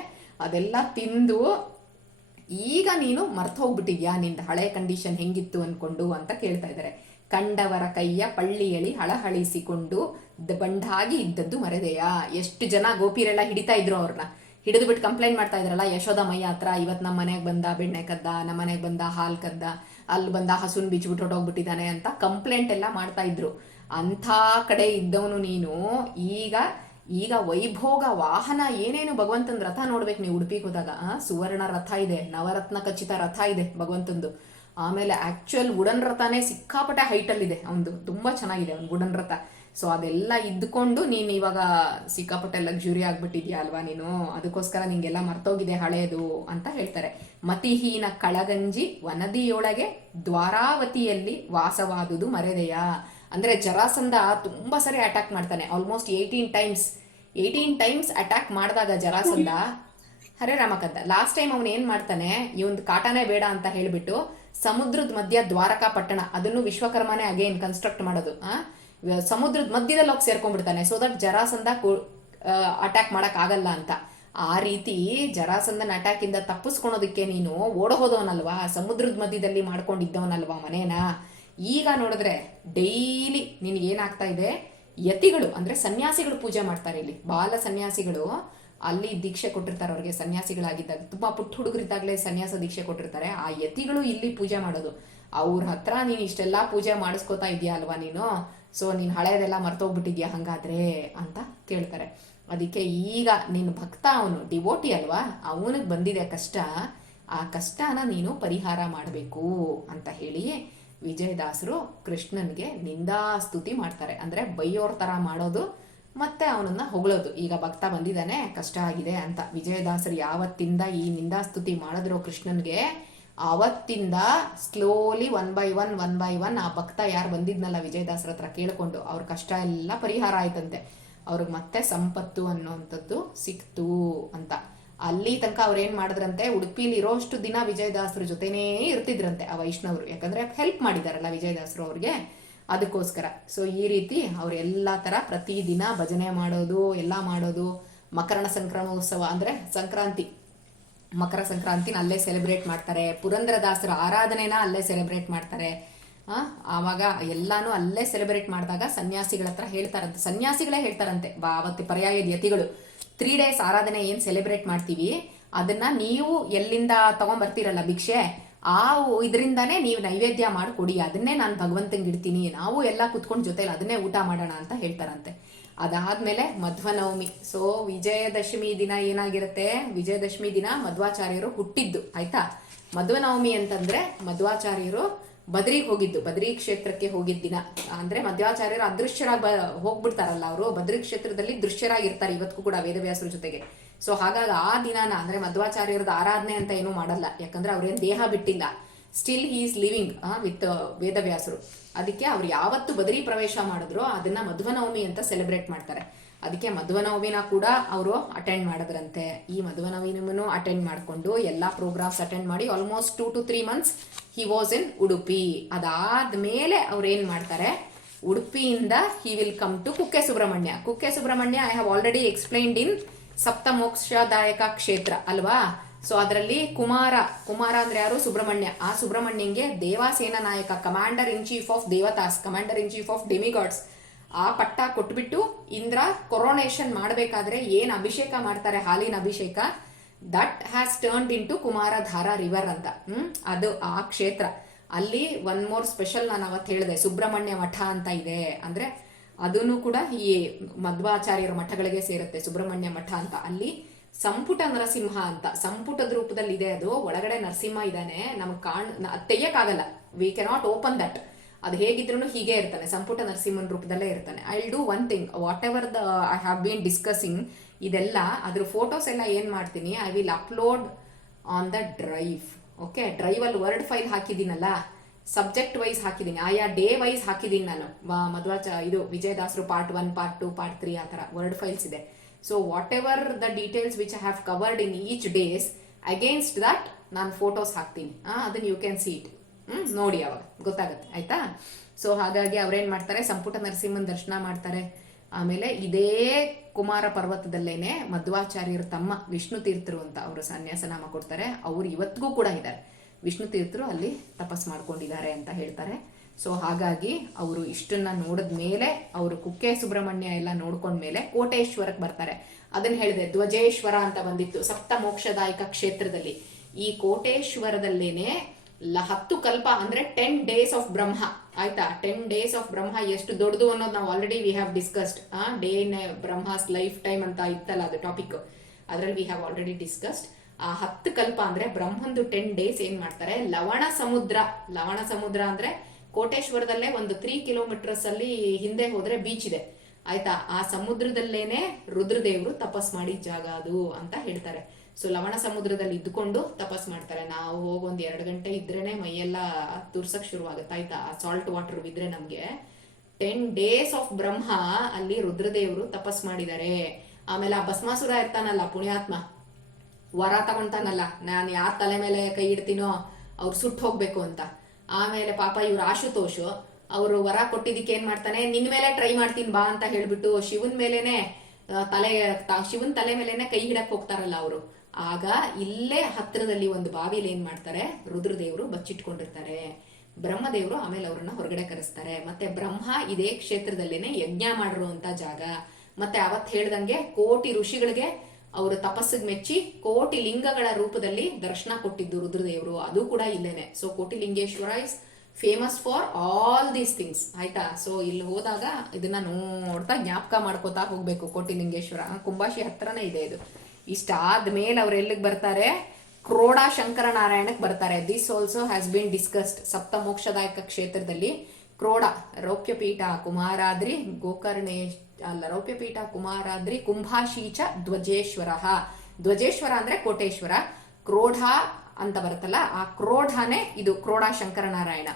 ಅದೆಲ್ಲ ತಿಂದು ಈಗ ನೀನು ಮರ್ತು ಹೋಗ್ಬಿಟ್ಟಿದ್ಯಾ ನಿಂದ? ಹಳೆ ಕಂಡೀಷನ್ ಹೆಂಗಿತ್ತು ಅನ್ಕೊಂಡು ಅಂತ ಕೇಳ್ತಾ ಇದ್ದಾರೆ. ಕಂಡವರ ಕೈಯ ಪಳ್ಳಿಯಲ್ಲಿ ಹಳಹಳಿಸಿಕೊಂಡು ಬಂಡಾಗಿ ಇದ್ದದ್ದು ಮರೆದೆಯಾ? ಎಷ್ಟು ಜನ ಗೋಪಿರೆಲ್ಲ ಹಿಡಿತಾ ಇದ್ರು ಅವ್ರನ್ನ. ಹಿಡಿದು ಬಿಟ್ಟು ಕಂಪ್ಲೇಂಟ್ ಮಾಡ್ತಾ ಇದ್ರಲ್ಲ ಯಶೋದ ಮೈಯ ಹತ್ರ ಇವತ್ತು ನಮ್ಮ ಮನೆಗೆ ಬಂದ ಬೆಣ್ಣೆ ಕದ್ದ, ನಮ್ಮ ಮನೆಗೆ ಬಂದ ಹಾಲು ಕದ್ದ, ಅಲ್ಲಿ ಬಂದ ಹಸುನ್ ಬಿಚ್ಚಿಬಿಟ್ಟು ಹೊಟ್ಟೋಗ್ಬಿಟ್ಟಿದ್ದಾನೆ ಅಂತ ಕಂಪ್ಲೇಂಟ್ ಎಲ್ಲ ಮಾಡ್ತಾ ಇದ್ರು. ಅಂಥ ಕಡೆ ಇದ್ದವನು ನೀನು, ಈಗ ಈಗ ವೈಭೋಗ ವಾಹನ ಏನೇನು ಭಗವಂತನ ರಥ ನೋಡ್ಬೇಕು ನೀವು ಉಡುಪಿಗೆ ಹೋದಾಗ ಸುವರ್ಣ ರಥ ಇದೆ, ನವರತ್ನ ಖಚಿತ ರಥ ಇದೆ ಭಗವಂತಂದು. ಆಮೇಲೆ ಆಕ್ಚುಯಲ್ ವುಡನ್ ರಥನೇ ಸಿಕ್ಕಾಪಟ್ಟೆ ಹೈಟಲ್ಲಿದೆ ಅವನದು ತುಂಬ ಚೆನ್ನಾಗಿದೆ ಅವ್ನು ವುಡನ್ ರಥ. ಸೊ ಅದೆಲ್ಲ ಇದ್ಕೊಂಡು ನೀನು ಇವಾಗ ಸಿಕ್ಕಾಪಟ್ಟೆ ಲಕ್ಸುರಿ ಆಗ್ಬಿಟ್ಟಿದ್ಯಾ ಅಲ್ವಾ ನೀನು? ಅದಕ್ಕೋಸ್ಕರ ನಿಂಗೆಲ್ಲ ಮರ್ತೋಗಿದೆ ಹಳೆಯದು ಅಂತ ಹೇಳ್ತಾರೆ. ಮತಿಹೀನ ಕಳಗಂಜಿ ವನದಿಯೊಳಗೆ ದ್ವಾರಾವತಿಯಲ್ಲಿ ವಾಸವಾದುದು ಮರೆದೆಯ? ಅಂದ್ರೆ ಜರಾಸಂಧ ತುಂಬಾ ಸರಿ ಅಟ್ಯಾಕ್ ಮಾಡ್ತಾನೆ. Almost eighteen times eighteen times attack ಮಾಡಿದಾಗ ಜರಾಸಂಧ. ಹರೇ ರಾಮಕಂದ ಲಾಸ್ಟ್ ಟೈಮ್ ಅವನು ಏನ್ ಮಾಡ್ತಾನೆ ಇವನ್ ಕಾಟನೇ ಬೇಡ ಅಂತ ಹೇಳ್ಬಿಟ್ಟು ಸಮುದ್ರದ ಮಧ್ಯ ದ್ವಾರಕಾ ಪಟ್ಟಣ, ಅದನ್ನು ವಿಶ್ವಕರ್ಮನೇ ಅಗೇನ್ ಕನ್ಸ್ಟ್ರಕ್ಟ್ ಮಾಡೋದು ಸಮುದ್ರದ ಮಧ್ಯದಲ್ಲಿ ಹೋಗಿ ಸೇರ್ಕೊಂಡ್ಬಿಡ್ತಾನೆ. ಸೊ ದಟ್ ಜರಾಸಂಧ ಅಟ್ಯಾಕ್ ಮಾಡೋಕ್ಕಾಗಲ್ಲ ಅಂತ. ಆ ರೀತಿ ಜರಾಸಂದನ ಅಟ್ಯಾಕ್ ಇಂದ ತಪ್ಪಿಸ್ಕೊಳೋದಕ್ಕೆ ನೀನು ಓಡಹೋದವನಲ್ವಾ? ಸಮುದ್ರದ ಮಧ್ಯದಲ್ಲಿ ಮಾಡ್ಕೊಂಡಿದ್ದವನಲ್ವಾ ಮನೇನ? ಈಗ ನೋಡಿದ್ರೆ ಡೈಲಿ ನಿನ್ಗೆ ಏನಾಗ್ತಾ ಇದೆ? ಯತಿಗಳು, ಅಂದ್ರೆ ಸನ್ಯಾಸಿಗಳು ಪೂಜೆ ಮಾಡ್ತಾರೆ ಇಲ್ಲಿ. ಬಾಲ ಸನ್ಯಾಸಿಗಳು ಅಲ್ಲಿ ದೀಕ್ಷೆ ಕೊಟ್ಟಿರ್ತಾರೆ ಅವ್ರಿಗೆ, ಸನ್ಯಾಸಿಗಳಾಗಿದ್ದಾಗ. ತುಂಬಾ ಪುಟ್ಟ ಹುಡುಗರಿದ್ದಾಗಲೇ ಸನ್ಯಾಸ ದೀಕ್ಷೆ ಕೊಟ್ಟಿರ್ತಾರೆ. ಆ ಯತಿಗಳು ಇಲ್ಲಿ ಪೂಜೆ ಮಾಡೋದು. ಅವ್ರ ಹತ್ರ ನೀನು ಇಷ್ಟೆಲ್ಲ ಪೂಜೆ ಮಾಡಿಸ್ಕೋತಾ ಇದೆಯಾ ಅಲ್ವಾ ನೀನು? ಸೊ ನೀನು ಹಳೆಯದೆಲ್ಲ ಮರ್ತೋಗ್ಬಿಟ್ಟಿದ್ಯಾ ಹಂಗಾದ್ರೆ ಅಂತ ಕೇಳ್ತಾರೆ. ಅದಕ್ಕೆ ಈಗ ನಿನ್ ಭಕ್ತ ಅವನು ಡಿವೋಟಿ ಅಲ್ವಾ, ಅವನಿಗೆ ಬಂದಿದೆ ಕಷ್ಟ. ಆ ಕಷ್ಟನ ನೀನು ಪರಿಹಾರ ಮಾಡಬೇಕು ಅಂತ ಹೇಳಿ ವಿಜಯದಾಸರು ಕೃಷ್ಣನ್ಗೆ ನಿಂದಾಸ್ತುತಿ ಮಾಡ್ತಾರೆ. ಅಂದ್ರೆ ಬೈಯೋರ್ ತರ ಮಾಡೋದು ಮತ್ತೆ ಅವನನ್ನ ಹೊಗಳೋದು. ಈಗ ಭಕ್ತ ಬಂದಿದ್ದಾನೆ, ಕಷ್ಟ ಆಗಿದೆ ಅಂತ. ವಿಜಯದಾಸರು ಯಾವತ್ತಿಂದ ಈ ನಿಂದಾಸ್ತುತಿ ಮಾಡಿದ್ರು ಕೃಷ್ಣನ್ಗೆ ಅವತ್ತಿಂದ slowly one by one one by one ಆ ಭಕ್ತ ಯಾರು ಬಂದಿದ್ನಲ್ಲ ವಿಜಯದಾಸರ ಹತ್ರ ಕೇಳಿಕೊಂಡು, ಅವ್ರ ಕಷ್ಟ ಎಲ್ಲ ಪರಿಹಾರ ಆಯ್ತಂತೆ. ಅವ್ರಿಗೆ ಮತ್ತೆ ಸಂಪತ್ತು ಅನ್ನೋಂಥದ್ದು ಸಿಕ್ತು ಅಂತ. ಅಲ್ಲಿ ತನಕ ಏನ್ ಮಾಡಿದ್ರಂತೆ, ಉಡುಪಿಲಿ ಇರೋಷ್ಟು ದಿನ ವಿಜಯದಾಸರ ಜೊತೆನೇ ಇರ್ತಿದ್ರಂತೆ ಆ ವೈಷ್ಣವರು. ಯಾಕಂದ್ರೆ ಹೆಲ್ಪ್ ಮಾಡಿದಾರಲ್ಲ ವಿಜಯದಾಸರು ಅವ್ರಿಗೆ. ಅದಕ್ಕೋಸ್ಕರ. ಸೊ ಈ ರೀತಿ ಅವ್ರು ಎಲ್ಲ ತರ ಪ್ರತಿದಿನ ಭಜನೆ ಮಾಡೋದು, ಎಲ್ಲ ಮಾಡೋದು, ಮಕರಣ ಸಂಕ್ರಮೋತ್ಸವ ಅಂದ್ರೆ ಸಂಕ್ರಾಂತಿ. ಮಕರ ಸಂಕ್ರಾಂತಿನ ಅಲ್ಲೇ ಸೆಲೆಬ್ರೇಟ್ ಮಾಡ್ತಾರೆ. ಪುರಂದರದಾಸರ ಆರಾಧನೆನ ಅಲ್ಲೇ ಸೆಲೆಬ್ರೇಟ್ ಮಾಡ್ತಾರೆ. ಆವಾಗ ಎಲ್ಲಾನು ಅಲ್ಲೇ ಸೆಲೆಬ್ರೇಟ್ ಮಾಡಿದಾಗ ಸನ್ಯಾಸಿಗಳ ಹತ್ರ ಹೇಳ್ತಾರಂತೆ. ಸನ್ಯಾಸಿಗಳೇ ಹೇಳ್ತಾರಂತೆ. ಬಾ, ಅವತ್ತು ಪರ್ಯಾಯ ಯತಿಗಳು. ತ್ರೀ ಡೇಸ್ ಆರಾಧನೆ ಏನು ಸೆಲೆಬ್ರೇಟ್ ಮಾಡ್ತೀವಿ? ಅದನ್ನ ನೀವು ಎಲ್ಲಿಂದ ತಗೊಂಬರ್ತೀರಲ್ಲ ಭಿಕ್ಷೆ? ಆ ಇದರಿಂದಾನೇ ನೀವು ನೈವೇದ್ಯ ಮಾಡಿ ಕೊಡಿ, ಅದನ್ನೇ ನಾನು ಭಗವಂತಂಗೆ ಇಡ್ತೀನಿ, ನಾವು ಎಲ್ಲ ಕುತ್ಕೊಂಡು ಜೊತೆಲಿ ಅದನ್ನೇ ಊಟ ಮಾಡೋಣ ಅಂತ ಹೇಳ್ತಾರಂತೆ. ಅದಾದ್ಮೇಲೆ ಮಧ್ವನವಮಿ. ಸೊ ವಿಜಯದಶಮಿ ದಿನ ಏನಾಗಿರುತ್ತೆ? ವಿಜಯದಶಮಿ ದಿನ ಮಧ್ವಾಚಾರ್ಯರು ಹುಟ್ಟಿದ್ದು, ಆಯ್ತಾ? ಮಧ್ವನವಮಿ ಅಂತಂದ್ರೆ ಮಧ್ವಾಚಾರ್ಯರು ಬದ್ರಿಗೆ ಹೋಗಿದ್ದು, ಬದ್ರಿ ಕ್ಷೇತ್ರಕ್ಕೆ ಹೋಗಿದ್ದ ದಿನ. ಅಂದ್ರೆ ಮಧ್ವಾಚಾರ್ಯರು ಅದೃಶ್ಯರಾಗಿ ಹೋಗ್ಬಿಡ್ತಾರಲ್ಲ ಅವರು, ಬದ್ರಿ ಕ್ಷೇತ್ರದಲ್ಲಿ ದೃಶ್ಯರಾಗಿರ್ತಾರೆ ಇವತ್ತಿಗೂ ಕೂಡ ವೇದವ್ಯಾಸರ ಜೊತೆಗೆ. ಸೊ ಹಾಗಾಗಿ ಆ ದಿನಾನ ಅಂದ್ರೆ ಮಧ್ವಾಚಾರ್ಯರದ ಆರಾಧನೆ ಅಂತ ಏನೂ ಮಾಡಲ್ಲ. ಯಾಕಂದ್ರೆ ಅವ್ರೇನ್ ದೇಹ ಬಿಟ್ಟಿಲ್ಲ. Still he is living with ವೇದವ್ಯಾಸರು. ಅದಕ್ಕೆ ಅವ್ರು ಯಾವತ್ತು ಬದರಿ ಪ್ರವೇಶ ಮಾಡಿದ್ರು ಅದನ್ನ ಮಧ್ವನವಮಿ ಅಂತ ಸೆಲೆಬ್ರೇಟ್ ಮಾಡ್ತಾರೆ. ಅದಕ್ಕೆ ಮಧ್ವನವಮಿನ ಕೂಡ ಅವರು ಅಟೆಂಡ್ ಮಾಡಿದ್ರಂತೆ. ಈ ಮಧ್ವನವಮಿನೂ ಅಟೆಂಡ್ ಮಾಡಿಕೊಂಡು ಎಲ್ಲ ಪ್ರೋಗ್ರಾಮ್ಸ್ ಅಟೆಂಡ್ ಮಾಡಿ almost two to three months he was in Udupi ಅದಾದ್ಮೇಲೆ ಅವ್ರು ಏನ್ ಮಾಡ್ತಾರೆ? ಉಡುಪಿಯಿಂದ he will come to Kukke Subrahmanya Kukke Subrahmanya I have already explained in ಸಪ್ತಮೋಕ್ಷದಾಯಕ ಕ್ಷೇತ್ರ ಅಲ್ವಾ? ಸೊ ಅದರಲ್ಲಿ ಕುಮಾರ ಕುಮಾರ ಅಂದ್ರೆ ಯಾರು? ಸುಬ್ರಹ್ಮಣ್ಯ. ಆ ಸುಬ್ರಹ್ಮಣ್ಯಂಗೆ ದೇವಾಸೇನ ನಾಯಕ commander in chief of ದೇವತಾಸ್ commander in chief of demigods ಆ ಪಟ್ಟ ಕೊಟ್ಬಿಟ್ಟು ಇಂದ್ರ ಕೊರೋನೇಷನ್ ಮಾಡಬೇಕಾದ್ರೆ ಏನ್ ಅಭಿಷೇಕ ಮಾಡ್ತಾರೆ ಹಾಲಿನ ಅಭಿಷೇಕ? That has turned into Kumaradhara river ಅಂತ. ಹ್ಮ್? ಅದು ಆ ಕ್ಷೇತ್ರ. ಅಲ್ಲಿ ಒನ್ ಮೋರ್ ಸ್ಪೆಷಲ್ ನಾನು ಅವತ್ತು ಹೇಳಿದೆ. ಸುಬ್ರಹ್ಮಣ್ಯ ಮಠ ಅಂತ ಇದೆ. ಅಂದ್ರೆ ಅದನ್ನು ಕೂಡ ಈ ಮಧ್ವಾಚಾರ್ಯರ ಮಠಗಳಿಗೆ ಸೇರುತ್ತೆ, ಸುಬ್ರಹ್ಮಣ್ಯ ಮಠ ಅಂತ. ಅಲ್ಲಿ ಸಂಪುಟ ನರಸಿಂಹ ಅಂತ, ಸಂಪುಟದ ರೂಪದಲ್ಲಿ ಇದೆ ಅದು. ಒಳಗಡೆ ನರಸಿಂಹ ಇದ್ದಾನೆ. ನಮಗೆ ಕಾಣ್ ತೆಗಿಯಕ್ಕಾಗಲ್ಲ. ವಿ ಕೆನಾಟ್ ಓಪನ್ ದಟ್ ಅದು ಹೇಗಿದ್ರು ಹೀಗೆ ಇರ್ತಾನೆ. ಸಂಪುಟ ನರಸಿಂಹನ ರೂಪದಲ್ಲೇ ಇರ್ತಾನೆ. I will do one thing whatever the I have been discussing ಇದೆಲ್ಲ, ಅದ್ರ ಫೋಟೋಸ್ ಎಲ್ಲ ಏನ್ ಮಾಡ್ತೀನಿ? I will upload on the drive okay drive ಅಲ್ಲಿ ವರ್ಡ್ ಫೈಲ್ ಹಾಕಿದ್ದೀನಲ್ಲ? ಸಬ್ಜೆಕ್ಟ್ ವೈಸ್ ಹಾಕಿದ್ದೀನಿ. ಆಯಾ ಡೇ ವೈಸ್ ಹಾಕಿದ್ದೀನಿ ನಾನು. ಮಧ್ವಾಚ, ಇದು ವಿಜಯದಾಸರು part one part two part three ಆ ಥರ ವರ್ಡ್ ಫೈಲ್ಸ್ ಇದೆ. So whatever the details which I have covered in each days against that ನಾನು ಫೋಟೋಸ್ ಹಾಕ್ತೀನಿ. ಹಾಂ ಅದನ್ನ ಯು ಕ್ಯಾನ್ ಸಿ ಇಟ್ ಹ್ಞೂ ನೋಡಿ ಅವಾಗ. ಗೊತ್ತಾಗುತ್ತೆ. ಆಯ್ತಾ? ಸೊ ಹಾಗಾಗಿ ಅವ್ರೇನು ಮಾಡ್ತಾರೆ? ಸಂಪುಟ ನರಸಿಂಹನ ದರ್ಶನ ಮಾಡ್ತಾರೆ. ಆಮೇಲೆ ಇದೇ ಕುಮಾರ ಪರ್ವತದಲ್ಲೇನೆ ಮಧ್ವಾಚಾರ್ಯರು ತಮ್ಮ ವಿಷ್ಣು ತೀರ್ಥರು ಅಂತ ಅವರು ಸನ್ಯಾಸ ನಾಮ ಕೊಡ್ತಾರೆ. ಅವ್ರು ಇವತ್ತಿಗೂ ಕೂಡ ಇದ್ದಾರೆ. ವಿಷ್ಣು ತೀರ್ಥರು ಅಲ್ಲಿ ತಪಸ್ ಮಾಡ್ಕೊಂಡಿದ್ದಾರೆ ಅಂತ ಹೇಳ್ತಾರೆ. ಸೊ ಹಾಗಾಗಿ ಅವರು ಇಷ್ಟನ್ನ ನೋಡಿದ ಮೇಲೆ, ಅವರು ಕುಕ್ಕೆ ಸುಬ್ರಹ್ಮಣ್ಯ ಎಲ್ಲ ನೋಡ್ಕೊಂಡ್ಮೇಲೆ ಕೋಟೇಶ್ವರಕ್ಕೆ ಬರ್ತಾರೆ. ಅದನ್ನ ಹೇಳಿದೆ, ಧ್ವಜೇಶ್ವರ ಅಂತ ಬಂದಿತ್ತು ಸಪ್ತ ಮೋಕ್ಷದಾಯಕ ಕ್ಷೇತ್ರದಲ್ಲಿ. ಈ ಕೋಟೇಶ್ವರದಲ್ಲೇನೆ ಹತ್ತು ಕಲ್ಪ ಅಂದ್ರೆ ಟೆನ್ ಡೇಸ್ ಆಫ್ ಬ್ರಹ್ಮ. ಆಯ್ತಾ? ಟೆನ್ ಡೇಸ್ ಆಫ್ ಬ್ರಹ್ಮ ಎಷ್ಟು ದೊಡ್ಡದು ಅನ್ನೋದು ನಾವು already we have discussed day in Brahma's lifetime ಅಂತ ಇತ್ತಲ್ಲ ಅದು ಟಾಪಿಕ್ ಅದರಲ್ಲಿ ವಿ ಹ್ಯಾವ್ ಆಲ್ರೆಡಿ ಡಿಸ್ಕಸ್ಡ್ ಹತ್ತು ಕಲ್ಪ ಅಂದ್ರೆ ಬ್ರಹ್ಮಂದು ಟೆನ್ ಡೇಸ್ ಏನ್ ಮಾಡ್ತಾರೆ? ಲವಣ ಸಮುದ್ರ. ಲವಣ ಸಮುದ್ರ ಅಂದ್ರೆ ಕೋಟೇಶ್ವರದಲ್ಲೇ ಒಂದು ತ್ರೀ ಕಿಲೋಮೀಟರ್ಸ್ ಅಲ್ಲಿ ಹಿಂದೆ ಹೋದ್ರೆ ಬೀಚ್ ಇದೆ. ಆಯ್ತಾ? ಆ ಸಮುದ್ರದಲ್ಲೇನೆ ರುದ್ರದೇವರು ತಪಸ್ ಮಾಡಿ ಜಾಗ ಅದು ಅಂತ ಹೇಳ್ತಾರೆ. ಸೊ ಲವಣ ಸಮುದ್ರದಲ್ಲಿ ಇದ್ದುಕೊಂಡು ತಪಸ್ ಮಾಡ್ತಾರೆ. ನಾವು ಹೋಗಿ ಎರಡು ಗಂಟೆ ಇದ್ರೇನೆ ಮೈಯೆಲ್ಲ ತುರ್ಸಕ್ ಶುರುವಾಗುತ್ತೆ. ಆಯ್ತಾ? ಸಾಲ್ಟ್ ವಾಟರ್ ಬಿದ್ರೆ ನಮ್ಗೆ ಟೆನ್ ಡೇಸ್ ಆಫ್ ಬ್ರಹ್ಮ ಅಲ್ಲಿ ರುದ್ರದೇವರು ತಪಸ್ ಮಾಡಿದ್ದಾರೆ. ಆಮೇಲೆ ಆ ಭಸ್ಮಾಸುರ ಇರ್ತಾನಲ್ಲ ಪುಣ್ಯಾತ್ಮ ವರ ತಗೊಂತಾನಲ್ಲ ನಾನು ಯಾರ ತಲೆ ಮೇಲೆ ಕೈ ಇಡ್ತೀನೋ ಅವ್ರು ಸುಟ್ಟು ಹೋಗ್ಬೇಕು ಅಂತ. ಆಮೇಲೆ ಪಾಪ ಇವ್ರು ಆಶುತೋಷ್, ಅವರು ವರ ಕೊಟ್ಟಿದ್ದಕ್ಕೆ ಏನ್ ಮಾಡ್ತಾನೆ, ನಿನ್ ಮೇಲೆ ಟ್ರೈ ಮಾಡ್ತೀನಿ ಬಾ ಅಂತ ಹೇಳ್ಬಿಟ್ಟು ಶಿವನ್ ಮೇಲೇನೆ ತಲೆ ಶಿವನ್ ತಲೆ ಮೇಲೇನೆ ಕೈ ಹಿಡಕ್ ಹೋಗ್ತಾರಲ್ಲ ಅವರು. ಆಗ ಇಲ್ಲೇ ಹತ್ರದಲ್ಲಿ ಒಂದು ಬಾವಿಲಿ ಏನ್ ಮಾಡ್ತಾರೆ, ರುದ್ರದೇವರು ಬಚ್ಚಿಟ್ಕೊಂಡಿರ್ತಾರೆ. ಬ್ರಹ್ಮದೇವರು ಆಮೇಲೆ ಅವ್ರನ್ನ ಹೊರಗಡೆ ಕರೆಸ್ತಾರೆ. ಮತ್ತೆ ಬ್ರಹ್ಮ ಇದೇ ಕ್ಷೇತ್ರದಲ್ಲೇನೆ ಯಜ್ಞ ಮಾಡಿರುವಂತ ಜಾಗ. ಮತ್ತೆ ಅವತ್ ಹೇಳ್ದಂಗೆ ಕೋಟಿ ಋಷಿಗಳಿಗೆ ಅವರು ತಪಸ್ಸಿಗೆ ಮೆಚ್ಚಿ ಕೋಟಿ ಲಿಂಗಗಳ ರೂಪದಲ್ಲಿ ದರ್ಶನ ಕೊಟ್ಟಿದ್ದು ರುದ್ರದೇವರು. ಅದು ಕೂಡ ಇಲ್ಲೇನೆ. So Koti Lingeshwara is famous for all these things ಆಯ್ತಾ? ಸೊ ಇಲ್ಲಿ ಹೋದಾಗ ಇದನ್ನ ನೋಡ್ತಾ ಜ್ಞಾಪಕ ಮಾಡ್ಕೋತಾ ಹೋಗ್ಬೇಕು ಕೋಟಿ ಲಿಂಗೇಶ್ವರ. ಕುಂಬಾಶಿ ಹತ್ರನೇ ಇದೆ ಇದು. ಇಷ್ಟ ಆದ್ಮೇಲೆ ಅವ್ರು ಎಲ್ಲಿಗೆ ಬರ್ತಾರೆ? ಕ್ರೋಡ ಶಂಕರ ನಾರಾಯಣಕ್ಕೆ ಬರ್ತಾರೆ. This also has been discussed ಸಪ್ತ ಮೋಕ್ಷದಾಯಕ ಕ್ಷೇತ್ರದಲ್ಲಿ ಕ್ರೋಡ, ರೌಪ್ಯಪೀಠ, ಕುಮಾರಾದ್ರಿ, ಗೋಕರ್ಣೇಶ್ ಅಲ್ಲ ರೌಪ್ಯಪೀಠ ಕುಮಾರಾದ್ರಿ ಕುಂಭಾಶೀಚ ಧ್ವಜೇಶ್ವರ ಧ್ವಜೇಶ್ವರ ಅಂದ್ರೆ ಕೋಟೇಶ್ವರ. ಕ್ರೋಢ ಅಂತ ಬರುತ್ತಲ್ಲ, ಆ ಕ್ರೋಢನೇ ಇದು ಕ್ರೋಢ ಶಂಕರನಾರಾಯಣ.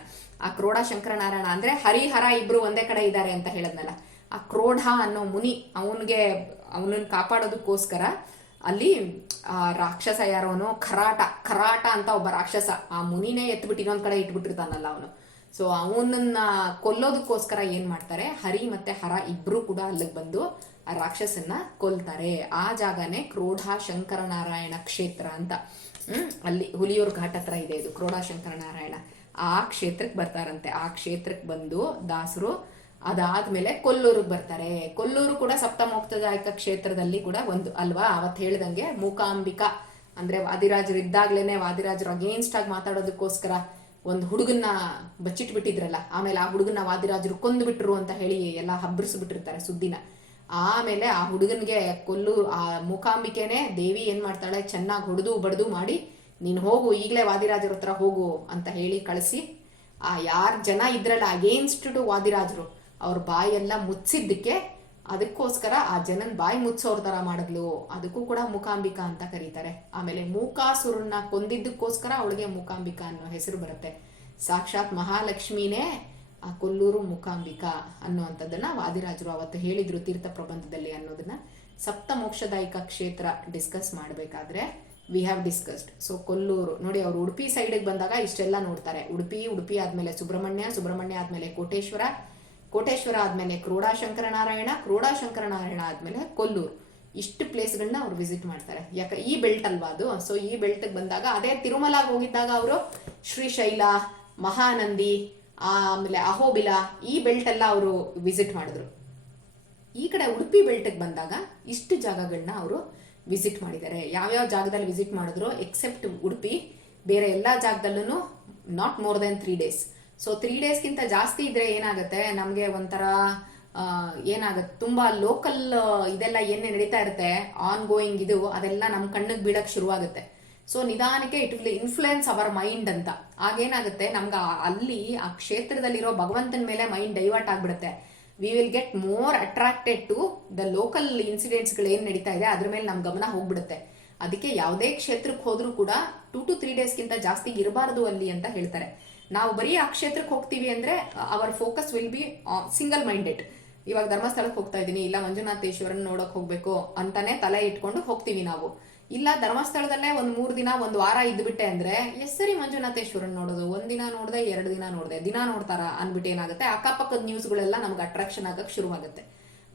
ಆ ಕ್ರೋಢ ಶಂಕರನಾರಾಯಣ ಅಂದ್ರೆ ಹರಿಹರ ಇಬ್ರು ಒಂದೇ ಕಡೆ ಇದ್ದಾರೆ ಅಂತ ಹೇಳದ್ನಲ್ಲ. ಆ ಕ್ರೋಢ ಅನ್ನೋ ಮುನಿ ಅವನಿಗೆ, ಅವನನ್ನ ಕಾಪಾಡೋದಕ್ಕೋಸ್ಕರ ಅಲ್ಲಿ, ಆ ರಾಕ್ಷಸ ಯಾರೋನು ಖರಾಟ ಖರಾಟ ಅಂತ ಒಬ್ಬ ರಾಕ್ಷಸ. ಆ ಮುನಿನೇ ಎತ್ಬಿಟ್ಟು ಇನ್ನೊಂದ್ ಕಡೆ ಇಟ್ಬಿಟ್ಟಿರ್ತಾನಲ್ಲ ಅವನು. ಸೊ ಅವನನ್ನ ಕೊಲ್ಲೋದಕ್ಕೋಸ್ಕರ ಏನ್ ಮಾಡ್ತಾರೆ? ಹರಿ ಮತ್ತೆ ಹರ ಇಬ್ರು ಕೂಡ ಅಲ್ಲಿಗೆ ಬಂದು ಆ ರಾಕ್ಷಸನ್ನ ಕೊಲ್ತಾರೆ. ಆ ಜಾಗನೇ ಕ್ರೋಢ ಶಂಕರನಾರಾಯಣ ಕ್ಷೇತ್ರ ಅಂತ. ಹ್ಮ್, ಅಲ್ಲಿ ಹುಲಿಯೂರ್ ಘಾಟ್ ಹತ್ರ ಇದೆ ಇದು, ಕ್ರೋಢ ಶಂಕರನಾರಾಯಣ. ಆ ಕ್ಷೇತ್ರಕ್ಕೆ ಬರ್ತಾರಂತೆ. ಆ ಕ್ಷೇತ್ರಕ್ಕೆ ಬಂದು ದಾಸರು ಅದಾದ್ಮೇಲೆ ಕೊಲ್ಲೂರಿಗೆ ಬರ್ತಾರೆ. ಕೊಲ್ಲೂರು ಕೂಡ ಸಪ್ತಮೋಕ್ತದಾಯಕ ಕ್ಷೇತ್ರದಲ್ಲಿ ಕೂಡ ಒಂದು, ಅಲ್ವಾ? ಅವತ್ತು ಹೇಳ್ದಂಗೆ ಮೂಕಾಂಬಿಕಾ. ಅಂದ್ರೆ ವಾದಿರಾಜರು ಇದ್ದಾಗ್ಲೇನೆ ವಾದಿರಾಜರು ಅಗೇನ್ಸ್ಟ್ ಆಗಿ ಮಾತಾಡೋದಕ್ಕೋಸ್ಕರ ಒಂದು ಹುಡುಗನ್ನ ಬಚ್ಚಿಟ್ಬಿಟ್ಟಿದ್ರಲ್ಲ, ಆಮೇಲೆ ಆ ಹುಡುಗನ ವಾದಿರಾಜರು ಕೊಂದು ಬಿಟ್ರು ಅಂತ ಹೇಳಿ ಎಲ್ಲ ಹಬ್ಬರಿಸ್ಬಿಟ್ಟಿರ್ತಾರೆ ಸುದ್ದಿನ. ಆಮೇಲೆ ಆ ಹುಡುಗನ್ಗೆ ಕೊಲ್ಲು, ಆ ಮೂಕಾಂಬಿಕೆನೆ ದೇವಿ ಏನ್ ಮಾಡ್ತಾಳೆ, ಚೆನ್ನಾಗಿ ಹೊಡೆದು ಬಡ್ದು ಮಾಡಿ, ನೀನು ಹೋಗು, ಈಗಲೇ ವಾದಿರಾಜರ ಹತ್ರ ಹೋಗು ಅಂತ ಹೇಳಿ ಕಳಿಸಿ, ಆ ಯಾರ್ ಜನ ಇದ್ರಲ್ಲ ಅಗೇನ್ಸ್ಟ್ ಟು ವಾದಿರಾಜರು, ಅವ್ರ ಬಾಯೆಲ್ಲ ಮುಚ್ಚಿದ್ದಕ್ಕೆ ಅದಕ್ಕೋಸ್ಕರ ಆ ಜನನ್ ಬಾಯಿ ಮುಚ್ಚೋರ್ ತರ ಮಾಡಿದ್ಲು. ಅದಕ್ಕೂ ಕೂಡ ಮೂಕಾಂಬಿಕಾ ಅಂತ ಕರೀತಾರೆ. ಆಮೇಲೆ ಮೂಕಾಸುರನ್ನ ಕೊಂದಿದ್ದಕ್ಕೋಸ್ಕರ ಅವಳಿಗೆ ಮೂಕಾಂಬಿಕಾ ಅನ್ನೋ ಹೆಸರು ಬರುತ್ತೆ. ಸಾಕ್ಷಾತ್ ಮಹಾಲಕ್ಷ್ಮಿನೇ ಆ ಕೊಲ್ಲೂರು ಮೂಕಾಂಬಿಕಾ ಅನ್ನುವಂಥದ್ದನ್ನ ವಾದಿರಾಜರು ಅವತ್ತು ಹೇಳಿದ್ರು ತೀರ್ಥ ಪ್ರಬಂಧದಲ್ಲಿ ಅನ್ನೋದನ್ನ. ಸಪ್ತ ಮೋಕ್ಷದಾಯಕ ಕ್ಷೇತ್ರ ಡಿಸ್ಕಸ್ ಮಾಡಬೇಕಾದ್ರೆ we have discussed so Kollur, ನೋಡಿ ಅವ್ರು ಉಡುಪಿ ಸೈಡಿಗೆ ಬಂದಾಗ ಇಷ್ಟೆಲ್ಲ ನೋಡ್ತಾರೆ. ಉಡುಪಿ ಉಡುಪಿ ಆದಮೇಲೆ ಸುಬ್ರಹ್ಮಣ್ಯ ಸುಬ್ರಹ್ಮಣ್ಯ ಆದಮೇಲೆ ಕೋಟೇಶ್ವರ ಕೋಟೇಶ್ವರ ಆದ್ಮೇಲೆ ಕ್ರೋಡಾಶಂಕರ ನಾರಾಯಣ ಕ್ರೋಡಾಶಂಕರ ನಾರಾಯಣ ಆದ್ಮೇಲೆ ಕೊಲ್ಲೂರು. ಇಷ್ಟು ಪ್ಲೇಸ್ಗಳನ್ನ ಅವ್ರು ವಿಸಿಟ್ ಮಾಡ್ತಾರೆ. ಯಾಕೆ, ಈ ಬೆಲ್ಟ್ ಅಲ್ವಾ ಅದು? ಸೊ ಈ ಬೆಲ್ಟ್ಗೆ ಬಂದಾಗ ಅದೇ ತಿರುಮಲಾಗ್ ಹೋಗಿದ್ದಾಗ ಅವರು ಶ್ರೀಶೈಲ ಮಹಾನಂದಿ, ಆಮೇಲೆ ಅಹೋಬಿಲ ಈ ಬೆಲ್ಟ್ ಎಲ್ಲ ಅವರು ವಿಸಿಟ್ ಮಾಡಿದ್ರು. ಈ ಕಡೆ ಉಡುಪಿ ಬೆಲ್ಟ್ಗೆ ಬಂದಾಗ ಇಷ್ಟು ಜಾಗಗಳನ್ನ ಅವರು ವಿಸಿಟ್ ಮಾಡಿದ್ದಾರೆ. ಯಾವ್ಯಾವ ಜಾಗದಲ್ಲಿ ವಿಸಿಟ್ ಮಾಡಿದ್ರು ಎಕ್ಸೆಪ್ಟ್ ಉಡುಪಿ. ಬೇರೆ ಎಲ್ಲ ಜಾಗದಲ್ಲೂ not more than three days so three ಡೇಸ್ಗಿಂತ ಜಾಸ್ತಿ ಇದ್ರೆ ಏನಾಗುತ್ತೆ? ನಮಗೆ ಒಂಥರ ಏನಾಗುತ್ತೆ? ತುಂಬಾ ಲೋಕಲ್ ಇದೆಲ್ಲ ಏನೇ ನಡೀತಾ ಇರುತ್ತೆ ಆನ್ ಗೋಯಿಂಗ್ ಇದು, ಅದೆಲ್ಲ ನಮ್ಮ ಕಣ್ಣಿಗೆ ಬೀಳಕ್ ಶುರುವಾಗುತ್ತೆ. ಸೊ ನಿಧಾನಕ್ಕೆ it will influence our mind ಅಂತ. ಆಗೇನಾಗುತ್ತೆ ನಮ್ಗೆ ಅಲ್ಲಿ, ಆ ಕ್ಷೇತ್ರದಲ್ಲಿರೋ ಭಗವಂತನ ಮೇಲೆ ಮೈಂಡ್ ಡೈವರ್ಟ್ ಆಗ್ಬಿಡುತ್ತೆ. We will get more attracted to the local ಇನ್ಸಿಡೆಂಟ್ಸ್ಗಳು ಏನು ನಡೀತಾ ಇದೆ, ಅದ್ರ ಮೇಲೆ ನಮ್ಮ ಗಮನ ಹೋಗ್ಬಿಡುತ್ತೆ. ಅದಕ್ಕೆ ಯಾವುದೇ ಕ್ಷೇತ್ರಕ್ಕೆ ಹೋದ್ರೂ ಕೂಡ ಟೂ ಟು ತ್ರೀ ಡೇಸ್ಗಿಂತ ಜಾಸ್ತಿ ಇರಬಾರ್ದು ಅಲ್ಲಿ ಅಂತ ಹೇಳ್ತಾರೆ. ನಾವು ಬರೀ ಆ ಕ್ಷೇತ್ರಕ್ಕೆ ಹೋಗ್ತೀವಿ ಅಂದ್ರೆ our focus will be single minded ಇವಾಗ ಧರ್ಮಸ್ಥಳಕ್ಕೆ ಹೋಗ್ತಾ ಇದ್ದೀನಿ, ಇಲ್ಲ ಮಂಜುನಾಥೇಶ್ವರನ್ ನೋಡಕ್ ಹೋಗ್ಬೇಕು ಅಂತಾನೆ ತಲೆ ಇಟ್ಕೊಂಡು ಹೋಗ್ತೀವಿ ನಾವು. ಇಲ್ಲ ಧರ್ಮಸ್ಥಳದಲ್ಲೇ ಒಂದು ಮೂರ್ ದಿನ, ಒಂದು ವಾರ ಇದ್ಬಿಟ್ಟೆ ಅಂದ್ರೆ, ಎಸ್ ಸರಿ ಮಂಜುನಾಥೇಶ್ವರನ್ ನೋಡೋದು, ಒಂದ್ ದಿನ ನೋಡ್ದೆ, ಎರಡು ದಿನ ನೋಡ್ದೆ, ದಿನ ನೋಡ್ತಾರ ಅಂದ್ಬಿಟ್ಟು ಏನಾಗುತ್ತೆ, ಅಕ್ಕಪಕ್ಕದ ನ್ಯೂಸ್ಗಳೆಲ್ಲ ನಮ್ಗೆ ಅಟ್ರಾಕ್ಷನ್ ಆಗಕ್ ಶುರುವಾಗುತ್ತೆ.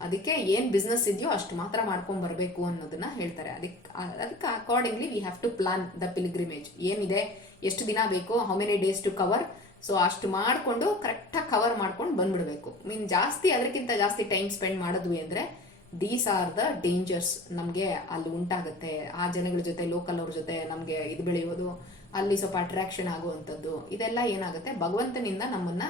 ಅದಕ್ಕೆ ಏನ್ ಬಿಸ್ನೆಸ್ ಇದೆಯೋ ಅಷ್ಟು ಮಾತ್ರ ಮಾಡ್ಕೊಂಡ್ ಬರಬೇಕು ಅನ್ನೋದನ್ನ ಹೇಳ್ತಾರೆ. ಅದಕ್ಕೆ ಅದಕ್ಕೆ accordingly we have to plan the pilgrimage ಏನಿದೆ? ಎಷ್ಟು ದಿನ ಬೇಕು how many days to cover so ಅಷ್ಟು ಮಾಡಿಕೊಂಡು ಕರೆಕ್ಟಾಗಿ ಕವರ್ ಮಾಡ್ಕೊಂಡು ಬಂದ್ಬಿಡಬೇಕು. ಮೀನ್ ಜಾಸ್ತಿ ಅದಕ್ಕಿಂತ ಜಾಸ್ತಿ ಟೈಮ್ ಸ್ಪೆಂಡ್ ಮಾಡಿದ್ವಿ ಅಂದ್ರೆ ದೀಸ್ ಆರ್ ದ ಡೇಂಜರ್ಸ್ ನಮಗೆ ಅಲ್ಲಿ ಉಂಟಾಗುತ್ತೆ. ಆ ಜನಗಳ ಜೊತೆ ಲೋಕಲ್ ಅವ್ರ ಜೊತೆ ನಮಗೆ ಇದು ಬೆಳೆಯೋದು, ಅಲ್ಲಿ ಸ್ವಲ್ಪ ಅಟ್ರಾಕ್ಷನ್ ಆಗುವಂಥದ್ದು, ಇದೆಲ್ಲ ಏನಾಗುತ್ತೆ? ಭಗವಂತನಿಂದ ನಮ್ಮನ್ನ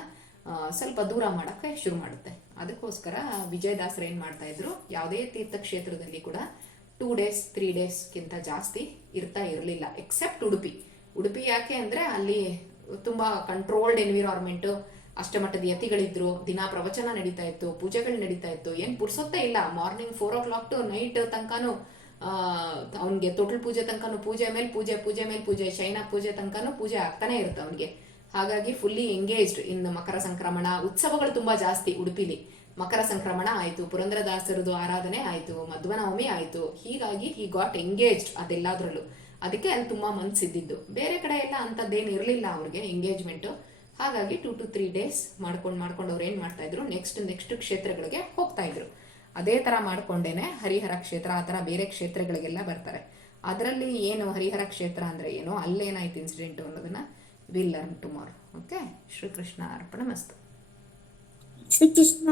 ಸ್ವಲ್ಪ ದೂರ ಮಾಡಕ್ಕೆ ಶುರು ಮಾಡುತ್ತೆ. ಅದಕ್ಕೋಸ್ಕರ ವಿಜಯದಾಸರು ಏನು ಮಾಡ್ತಾ ಇದ್ರು, ಯಾವುದೇ ತೀರ್ಥಕ್ಷೇತ್ರದಲ್ಲಿ ಕೂಡ ಟೂ ಡೇಸ್ ತ್ರೀ ಡೇಸ್ಗಿಂತ ಜಾಸ್ತಿ ಇರ್ತಾ ಇರಲಿಲ್ಲ ಎಕ್ಸೆಪ್ಟ್ ಉಡುಪಿ. ಉಡುಪಿ ಯಾಕೆ ಅಂದ್ರೆ ಅಲ್ಲಿ ತುಂಬಾ ಕಂಟ್ರೋಲ್ಡ್ ಎನ್ವಿರಾನ್ಮೆಂಟ್ ಅಷ್ಟಮಟ್ಟದ ಯತಿಗಳಿದ್ರು, ದಿನ ಪ್ರವಚನ ನಡೀತಾ ಇತ್ತು, ಪೂಜೆಗಳು ನಡೀತಾ ಇತ್ತು. ಏನ್ ಪುರ್ಸೊತ್ತೇ ಇಲ್ಲ. Morning four o'clock to night ತನಕನೂ ಅವ್ನಿಗೆ ತೊಟ್ಲ್ ಪೂಜೆ ತನಕನೂ ಪೂಜೆ ಮೇಲೆ ಪೂಜೆ ಪೂಜೆ ಮೇಲೆ ಪೂಜೆ, ಶೈನ ಪೂಜೆ ತನಕನೂ ಪೂಜೆ ಆಗ್ತಾನೆ ಇರುತ್ತೆ ಅವನಿಗೆ. ಹಾಗಾಗಿ fully engaged in Makara Sankramana ಉತ್ಸವಗಳು ತುಂಬಾ ಜಾಸ್ತಿ ಉಡುಪಿಲಿ. ಮಕರ ಸಂಕ್ರಮಣ ಆಯಿತು, ಪುರಂದ್ರದಾಸರದು ಆರಾಧನೆ ಆಯಿತು ಮಧ್ವನವಮಿ ಆಯಿತು. ಹೀಗಾಗಿ ಹಿ ಗಾಟ್ ಎಂಗೇಜ್ಡ್ ಅದೆಲ್ಲದ್ರಲ್ಲೂ. ಅದಕ್ಕೆ ಅಲ್ಲಿ ತುಂಬ ಮನ್ಸಿದ್ದಿದ್ದು ಬೇರೆ ಕಡೆ ಎಲ್ಲ ಅಂಥದ್ದೇನು ಇರಲಿಲ್ಲ ಅವ್ರಿಗೆ ಎಂಗೇಜ್ಮೆಂಟು ಹಾಗಾಗಿ ಟೂ ಟು ತ್ರೀ ಡೇಸ್ ಮಾಡ್ಕೊಂಡು ಮಾಡ್ಕೊಂಡು ಅವ್ರು ಏನು ಮಾಡ್ತಾ ಇದ್ರು? ನೆಕ್ಸ್ಟ್ ನೆಕ್ಸ್ಟ್ ಕ್ಷೇತ್ರಗಳಿಗೆ ಹೋಗ್ತಾ ಇದ್ರು. ಅದೇ ಥರ ಮಾಡ್ಕೊಂಡೇನೆ ಹರಿಹರ ಕ್ಷೇತ್ರ, ಆ ಥರ ಬೇರೆ ಕ್ಷೇತ್ರಗಳಿಗೆಲ್ಲ ಬರ್ತಾರೆ. ಅದರಲ್ಲಿ ಏನು ಹರಿಹರ ಕ್ಷೇತ್ರ ಅಂದರೆ ಏನು? ಅಲ್ಲೇನಾಯ್ತು ಇನ್ಸಿಡೆಂಟು ಅನ್ನೋದನ್ನು will learn tomorrow okay Shrikrishna Arpana ಮಸ್ತು. ಶ್ರೀಕೃಷ್ಣ